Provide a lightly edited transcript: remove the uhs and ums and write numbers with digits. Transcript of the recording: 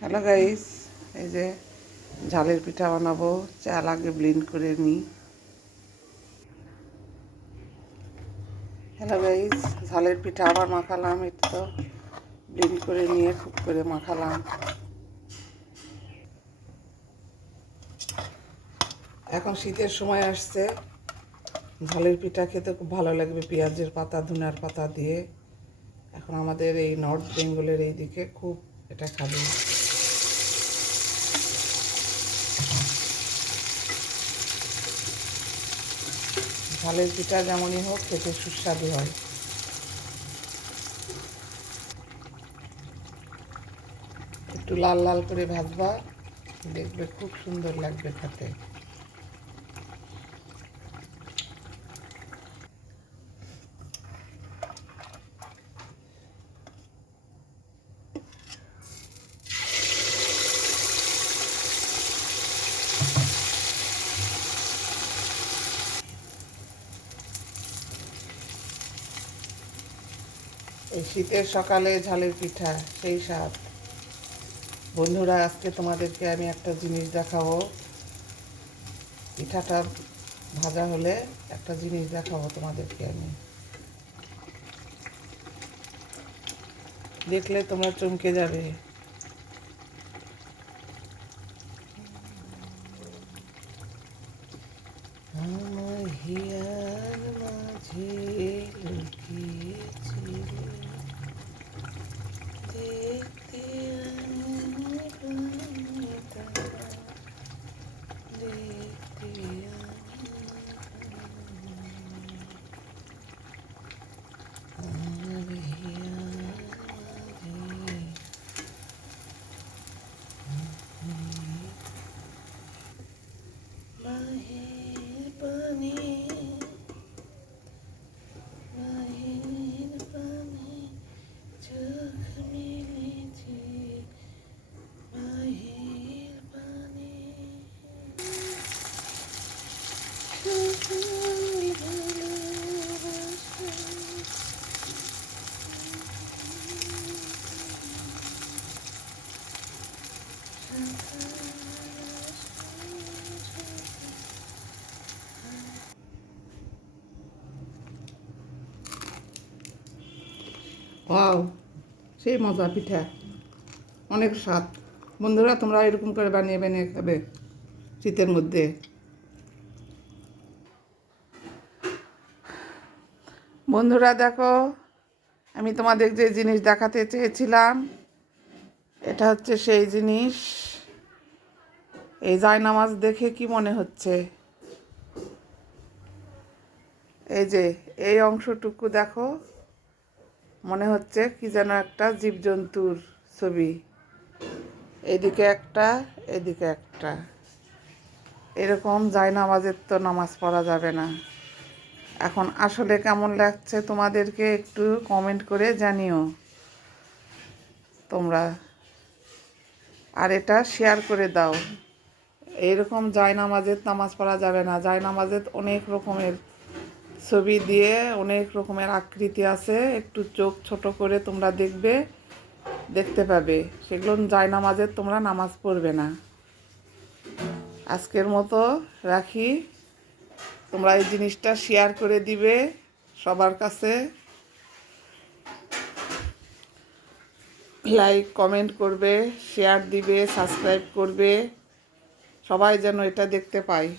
Hello guys, এই যে ঝালের পিঠা বানাবো। চাল আগে ব্লেন্ড করে নিই। হ্যালো গাইস, ঝালের পিঠা আবার মাখালাম। এটা তো ব্লেন্ড করে নিয়ে খুব করে মাখালাম। এখন শীতের সময় আসছে, ঝালের পিঠা খেতে খুব ভালো লাগবে পেঁয়াজের পাতা, ধনিয়ার পাতা দিয়ে। এখন আমাদের এই নর্থ বেঙ্গলের এই দিকে খুব এটা খাবে। ঝালের পিঠা যেমনই হোক, খেতে সুস্বাদু হয়। একটু লাল লাল করে ভাজবা, দেখবে খুব সুন্দর লাগবে খেতে। এই শীতের সকালে ঝালের পিঠা সেই স্বাদ। বন্ধুরা, আজকে তোমাদেরকে আমি একটা জিনিস দেখাবো। পিঠাটা ভাজা হলে একটা জিনিস দেখাবো তোমাদেরকে আমি। দেখলে তোমরা চমকে যাবে। আমার হিয়ার মাঝে লুকিয়েছিল দেখতে ওয়াও, সেই মজা পিঠা, অনেক স্বাদ। বন্ধুরা, তোমরা এরকম করে বানিয়ে বানিয়ে খাবে শীতের মধ্যে। বন্ধুরা দেখো, আমি তোমাদের যে জিনিস দেখাতে চেয়েছিলাম, এটা হচ্ছে সেই জিনিস। এই জায়নামাজ দেখে কি মনে হচ্ছে? এই যে এই অংশটুকু দেখো, মনে হচ্ছে কি যেন একটা জীবজন্তুর ছবি। এদিকে একটা, এদিকে একটা। এরকম জায়নামাজের তো নামাজ পড়া যাবে না। এখন আসলে কেমন লাগছে তোমাদেরকে একটু কমেন্ট করে জানিও তোমরা। আর এটা শেয়ার করে দাও। এইরকম জায়নামাজের নামাজ পড়া যাবে না। জায়নামাজের অনেক রকমের ছবি দিয়ে অনেক রকমের আকৃতি আছে। একটু চোখ ছোট করে তোমরা দেখতে পাবে। সেগুলো জায়নামাজের তোমরা নামাজ পড়বে না। আজকের মতো রাখি। তোমরা এই জিনিসটা শেয়ার করে দিবে সবার কাছে। লাইক কমেন্ট করবে, শেয়ার দিবে, সাবস্ক্রাইব করবে। সবাই যেন এটা দেখতে পায়।